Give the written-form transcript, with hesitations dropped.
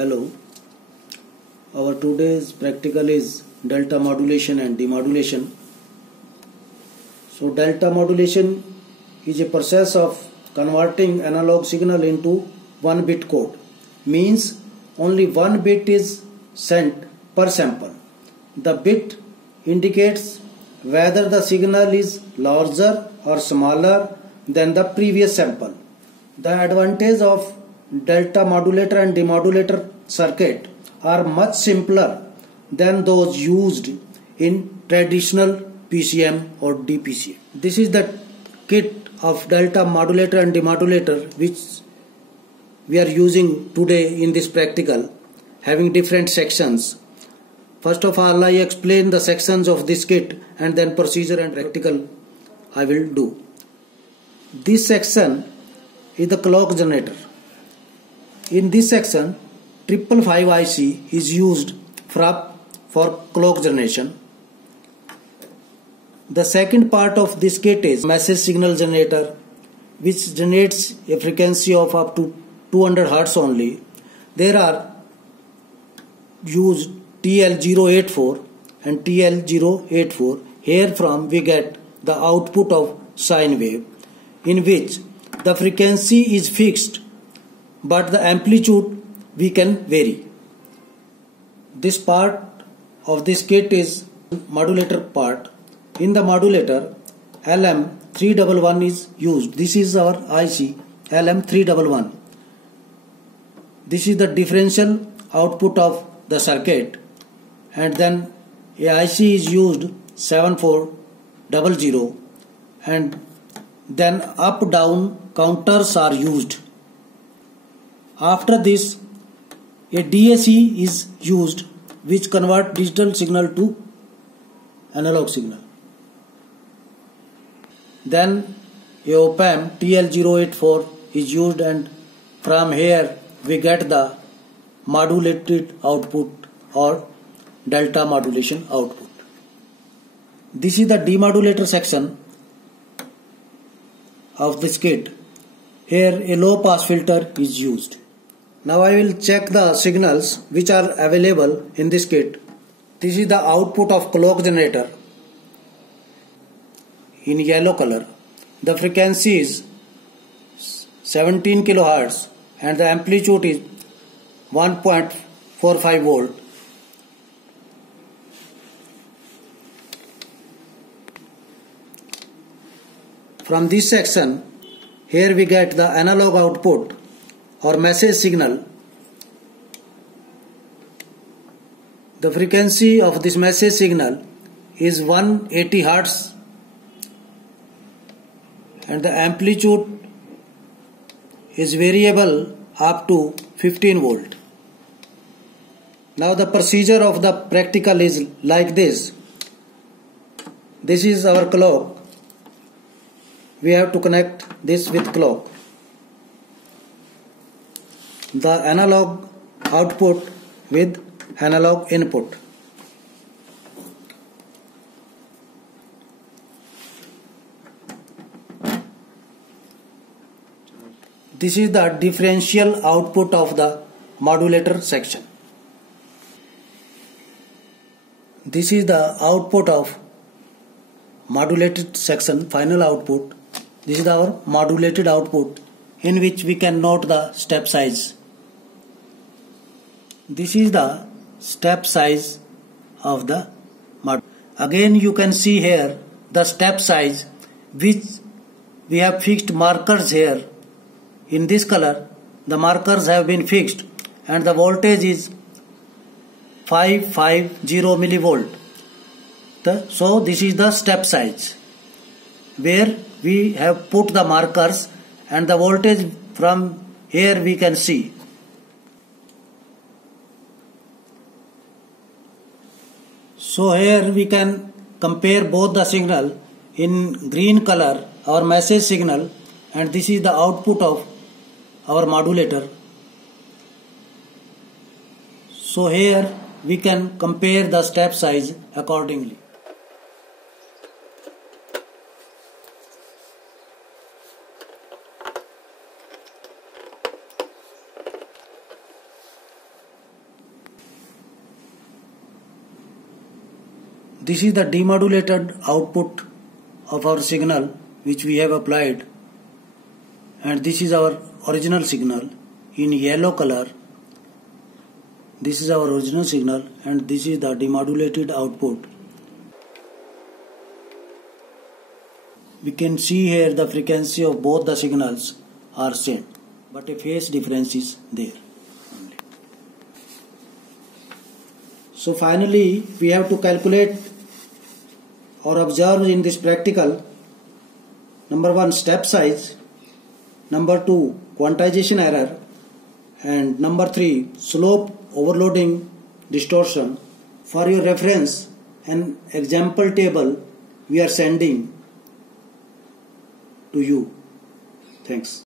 Hello, our today's practical is delta modulation and demodulation. So delta modulation is a process of converting analog signal into 1-bit code. Means only 1 bit is sent per sample. The bit indicates whether the signal is larger or smaller than the previous sample. The advantage of delta modulator and demodulator circuit are much simpler than those used in traditional PCM or DPCM. This is the kit of delta modulator and demodulator which we are using today in this practical, having different sections. First of all, I explain the sections of this kit and then procedure and practical I will do. This section is the clock generator. In this section, 555 IC is used for clock generation. The second part of this kit is message signal generator, which generates a frequency of up to 200 Hz only. There are used TL084 and TL084. Here from we get the output of sine wave, in which the frequency is fixed but the amplitude we can vary. This part of this kit is modulator part. In the modulator, LM311 is used. This is our IC LM311. This is the differential output of the circuit, and then a IC is used 7400, and then up down counters are used. After this, a DAC is used which convert digital signal to analog signal. Then a op-amp TL084 is used, and from here we get the modulated output or delta modulation output. This is the demodulator section of this kit. Here a low pass filter is used. Now I will check the signals which are available in this kit. This is the output of clock generator in yellow color. The frequency is 17 kHz and the amplitude is 1.45 volt. From this section, here we get the analog output or message signal. The frequency of this message signal is 180 Hz and the amplitude is variable up to 15 volt. Now the procedure of the practical is like this. This is our clock. We have to connect this with clock. The analog output with analog input. This is the differential output of the modulator section. This is the output of modulated section, final output. This is our modulated output, in which we can note the step size. This is the step size of the modulator. Again you can see here the step size, which we have fixed markers here. In this color the markers have been fixed and the voltage is 550 millivolt. So this is the step size where we have put the markers, and the voltage from here we can see. So here we can compare both the signal. In green color our message signal, and this is the output of our modulator. So here we can compare the step size accordingly. This is the demodulated output of our signal which we have applied, and this is our original signal in yellow color. This is our original signal and this is the demodulated output. We can see here the frequency of both the signals are same, but a phase difference is there only. So finally we have to calculate or observe in this practical: number 1, step size; number 2, quantization error; and number 3, slope overloading distortion. For your reference, an example table we are sending to you. Thanks.